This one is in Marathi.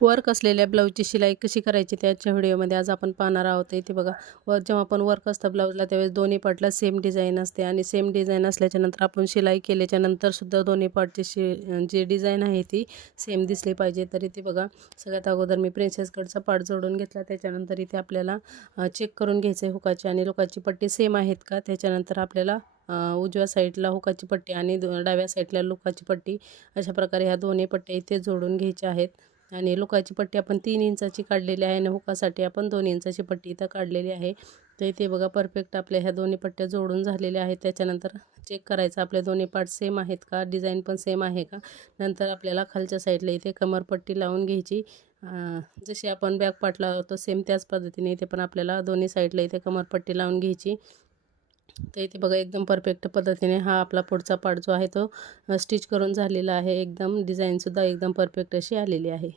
वर्क असलेल्या ब्लाऊजची शिलाई कशी करायची त्याच्या व्हिडिओमध्ये आज आपण पाहणार आहोत. इथे बघा, जेव्हा आपण वर्क असतं ब्लाऊजला त्यावेळेस दोन्ही पार्टला सेम डिझाईन असते आणि सेम डिझाईन असल्याच्यानंतर आपण शिलाई केल्याच्या नंतर सुद्धा दोन्ही पार्टची जी डिझाईन आहे ती सेम दिसली पाहिजे. तर इथे बघा, सगळ्यात अगोदर मी प्रिन्सेस कटचा पार्ट जोडून घेतला. त्याच्यानंतर इथे आपल्याला चेक करून घ्यायचं आहे हुकाची आणि लोकाची पट्टी सेम आहेत का. त्याच्यानंतर आपल्याला उजव्या साईडला हुकाची पट्टी आणि डाव्या साईडला लुकाची पट्टी अशा प्रकारे ह्या दोन्ही पट्ट्या इथे जोडून घ्यायच्या आहेत. आणि लुकाची पट्टी आपण 3 इंचाची काढलेली आहे आणि हुकासाठी आपण 2 इंचाची पट्टी इथं काढलेली आहे. तर इथे बघा, परफेक्ट आपल्या ह्या दोन्ही पट्ट्या जोडून झालेल्या आहेत. त्याच्यानंतर चेक करायचं आपले दोन्ही पार्ट सेम आहेत का, डिझाईन पण सेम आहे का. नंतर आपल्याला खालच्या साईडला इथे कमरपट्टी लावून घ्यायची. जशी आपण बॅक पार्ट लावतो सेम त्याच पद्धतीने इथे पण आपल्याला दोन्ही साईडला इथे कमरपट्टी लावून घ्यायची. तर इथे बघा, एकदम परफेक्ट पद्धतीने हा आपला पुढचा पार्ट जो आहे तो स्टिच करून झालेला आहे. एकदम डिझाईनसुद्धा एकदम परफेक्ट अशी आलेली आहे.